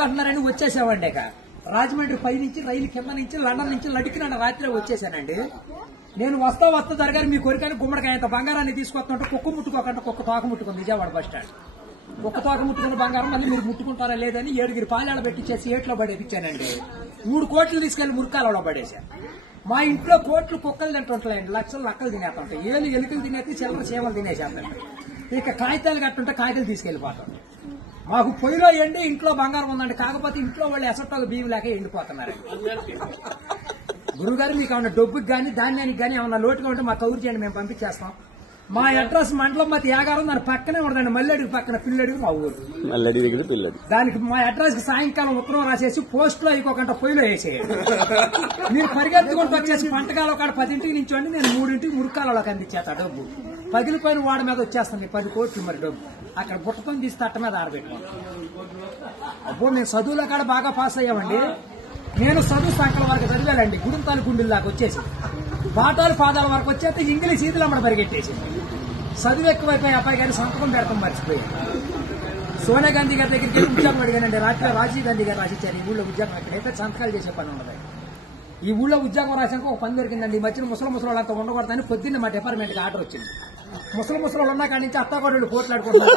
ఎక్కువగా అంటున్నారని వచ్చేసామండి. ఇక రాజమండ్రి పై నుంచి రైలు కింద నుంచి లండన్ నుంచి లడికిన రాత్రి వచ్చేసానండి. నేను వస్తా జరగాలి మీ కోరికని గుమ్మడికాయంత బంగారాన్ని తీసుకొస్తుంటే కుక్క ముట్టుకోకుండా కుక్క తోక ముట్టుకుంది విజయవాడ బస్ స్టాండ్. కుక్క తోక ముట్టుకున్న బంగారం మళ్ళీ మీరు ముట్టుకుంటారా లేదని 7 పాలేళ్ళ పెట్టించేసి ఏట్లో పడేపించానండి. 3 కోట్లు తీసుకెళ్లి మురికాలలో పడేశాను. మా ఇంట్లో కోట్లు కుక్కలు తింటుంటాయండి, లక్షలు లక్కలు తినేస్తుంటాయి. ఎలుకలు తినేసి చిల్లర చీమలు తినేసేస్తాయి. ఇక కాగితాలు కట్టుంటే కాగితాలు తీసుకెళ్లిపోతాం. మాకు పొయ్యిలో ఎండి ఇంట్లో బంగారం ఉందండి, కాకపోతే ఇంట్లో వాళ్ళు ఎసట్టాలు బియ్యం లేక ఎండిపోతున్నారు. గురుగారు మీకు ఏమన్నా డబ్బుకి కానీ ధాన్యానికి కానీ ఏమన్నా లోటుగా ఉంటే మా కౌరు చేయండి, మేము పంపించేస్తాం. మా అడ్రస్ మండలం మధ్య యాగారం, దాని పక్కనే ఉండదండి, మల్లెడికి పక్కన పిల్లడికి మా ఊరు. దానికి మా అడ్రస్ కి సాయంకాలం ఉత్తరం రాసేసి పోస్ట్ లో అయిపోకుండా పొయ్యిలో వేసేయండి. మీరు పరిగెత్తుకుంటూ వచ్చేసి పంటకాలం కాడ 10ంటికి నించోండి, నేను 3ంటికి మురికాలలోకి అందించేస్తా డబ్బు. పగిలిపోయిన వాడి మీద వచ్చేస్తాం 10 కోట్లు మరి డబ్బు. అక్కడ బుట్టతో తీసి తట్ట మీద ఆరబెట్టుకోండి. అప్పుడు మేము చదువుల కాడ బాగా పాస్ అయ్యామండి. నేను చదువు సంకల వరకు చదివానండి, గుడింతాలు గుండెల్లాగా వచ్చేసి పాఠాలు పాదాల వరకు వచ్చేస్తే ఇంగ్లీష్ ఈదులు అమ్మడ పరిగెట్టేసి చదువు ఎక్కువైపోయి అబ్బాయి గారి సంతకం పెడతాం మర్చిపోయి. సోనియా గాంధీ గారి దగ్గరికి వెళ్ళి ఉద్యోగం అడిగానండి. రాత్రి రాజీవ్ గాంధీ గారు రాసిచ్చారు ఈ ఊళ్ళో ఉద్యోగం ఎక్కడైతే సంతకాలు చేసే పని ఉండదు. ఈ ఊళ్ళో ఉద్యోగం రాసాక ఒక పని దొరికిందండి. ఈ మధ్యన ముసలి వాళ్ళంతా ఉండకూడదని పొద్దున్న మా డిపార్ట్మెంట్ కి ఆర్డర్ వచ్చింది. ముసలి ఉన్న కాడి నుంచి అత్తాకోడళ్ళు పోట్లాడుకుంటున్నారు.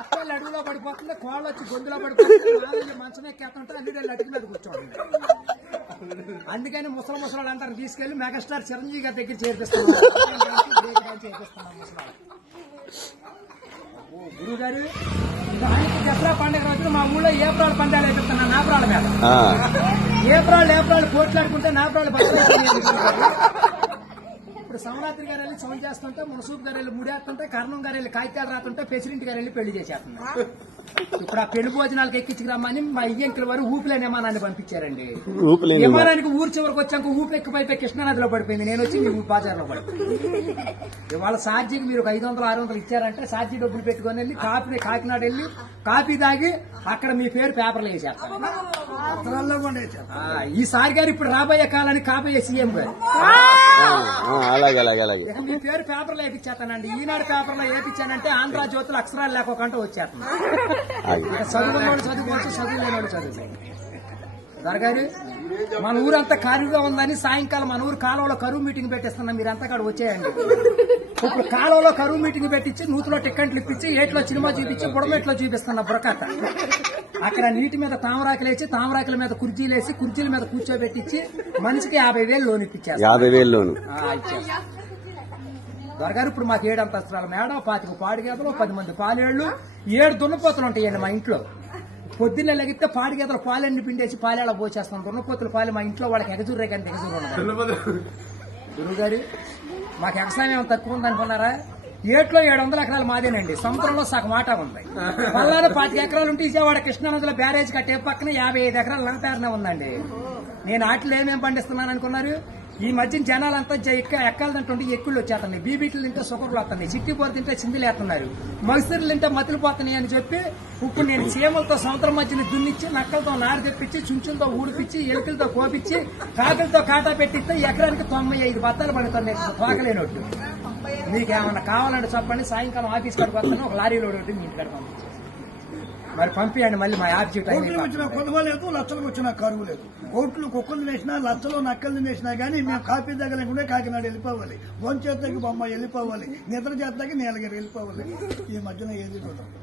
అత్తలు అడుగులో పడిపోతుంది, కోళ్ళు వచ్చి గొంతులో పడిపోతుంది, మంచం ఎక్కేస్తుంటే అల్లుడేళ్ళు అడుగు మీద కూర్చోండి. అందుకని ముసలి వాళ్ళందరినీ తీసుకెళ్లి మెగాస్టార్ చిరంజీవి గారి దగ్గర చేర్పిస్తున్నాం. గురువు గారు దానికి దసరా పండుగ రోజున మా ఊళ్ళో ఏప్రాల్ పందాలు వేపిస్తున్నా నాపురాల మీద. ఏప్రాల్ పోట్లాడుకుంటే నాపురాలు ఇప్పుడు సమరాత్రి గారు వెళ్ళి సౌండ్ చేస్తుంటే, మునసూపు గారు వెళ్ళి ముడేస్తుంటే, కర్ణం గారు వెళ్ళి కాగితాలు రాస్తుంటే, ప్రెసిడెంట్ గారు వెళ్ళి పెళ్లి చేసేస్తున్నారు. ఇప్పుడు ఆ పెళ్లి భోజనాలకు ఎక్కించుకురమ్మని మా ఇయ్యంకుల వారు ఊపిలేని విమానాన్ని పంపించారండి. విమానానికి ఊరు చివరికి వచ్చాక ఊపిరి ఎక్కిపోయి కృష్ణానదిలో పడిపోయింది. నేను వచ్చి మీ బాజార్లో పడిపోయింది. ఇవాళ ఛార్జీకి మీరు 500-600 ఇచ్చారంటే ఛార్జీ డబ్బులు పెట్టుకుని వెళ్ళి కాకినాడ వెళ్ళి కాఫీ తాగి అక్కడ మీ పేరు పేపర్లో వేసేస్తారు. ఈసారి గారు ఇప్పుడు రాబోయే కాలానికి కాబోయే సీఎం గారు మీ పేరు పేపర్లో వేయించేస్తానండి. ఈనాడు పేపర్లో వేయించానంటే ఆంధ్ర జ్యోతులు అక్షరాలు లేకుండా వచ్చేస్తాను. చదువుకున్నవాడు చదువుకోవచ్చు, చదువు లేనివాడు చదువు. దొరగారు మన ఊరంతా ఖాళీగా ఉందని సాయంకాలం మన ఊరు కాలువలో కరువు మీటింగ్ పెట్టిస్తున్నాం, మీరంతా కాడ వచ్చేయండి. ఇప్పుడు కాలువలో కరువు మీటింగ్ పెట్టించి నూతులో టిక్కెట్లు ఇప్పించి ఏట్లో సినిమా చూపించి బుడమెట్లో చూపిస్తున్నా బురకట్ట. అక్కడ నీటి మీద తామరాకులేసి తామరాకుల మీద కుర్చీలేసి కుర్చీల మీద కూర్చోబెట్టించి మనిషికి 50,000 లోన్ ఇప్పించారు. 50,000 లోన్ దొరగారు ఇప్పుడు మాకు 7 అంతస్తుల మేడ, 25 పాడిగేదలు, 10 మంది పాలేళ్లు, 7 దున్నపోతులు ఉంటాయండి మా ఇంట్లో. పొద్దున్నే లెగితే పాడిగేదలు పాలన్నీ పిండేసి పాలేళ్ళ పోసేస్తాం. దున్నపోతులు పాలు మా ఇంట్లో వాళ్ళకి ఎగజూరే కానీ ఎగజూరు ఉండదు. గురువు గారు మాకు వ్యవసాయం ఏమైనా తక్కువ ఉందనుకున్నారా? ఏట్లో 700 ఎకరాలు మాదేనండి. సముద్రంలో సగం ఆటా ఉంది. పల్లాలో 25 ఎకరాలు ఉంటే విజయవాడ కృష్ణానదిలో బ్యారేజ్ కట్టే పక్కన 55 ఎకరాలు నా పేరునే ఉందండి. నేను ఆటలు ఏమేమి పండిస్తున్నాను అనుకున్నారు? ఈ మధ్య జనాలంతా ఎక్కాలంటుంటే ఎక్కుళ్ళు వచ్చేస్తున్నాయి, బీబీట్లు తింటే షుగర్లు వస్తున్నాయి, చిట్టిపోరు తింటే చిందులు వేస్తున్నారు, మగసిర్లు తింటే మతులు పోతున్నాయి అని చెప్పి ఇప్పుడు నేను చీమలతో సముద్రం మధ్యని దున్నిచ్చి, నక్కలతో నారు తెప్పించి, చుంచులతో ఊడిపించి, ఎలుకలతో కోపించి, కాకులతో కాటా పెట్టిస్తే ఎకరానికి 95 బత్తాలు పండుతున్నాయి తోకలేనట్టు. మీకేమన్నా కావాలంటే చెప్పండి, సాయంకాలం ఆఫీస్ కాడికి వస్తాను, ఒక లారీలో ఒకటి మీ ఇంటికాడ పంపించాను. మరి పంపించండి మళ్ళీ మా యాప్సీ టైం. వచ్చిన కొదవ లేదు, లక్షలకు వచ్చిన కరువు లేదు. కోట్లు కుక్కలు తినేసినా, లక్షలు నక్కలు తినేసినా గానీ మేము కాఫీ దగ్గర కాకినాడ వెళ్ళిపోవాలి, భోంచేతకి బొమ్మ వెళ్ళిపోవాలి, నిద్ర చేతకి నీలగిరి వెళ్ళిపోవాలి. ఈ మధ్యన ఏది చూడండి.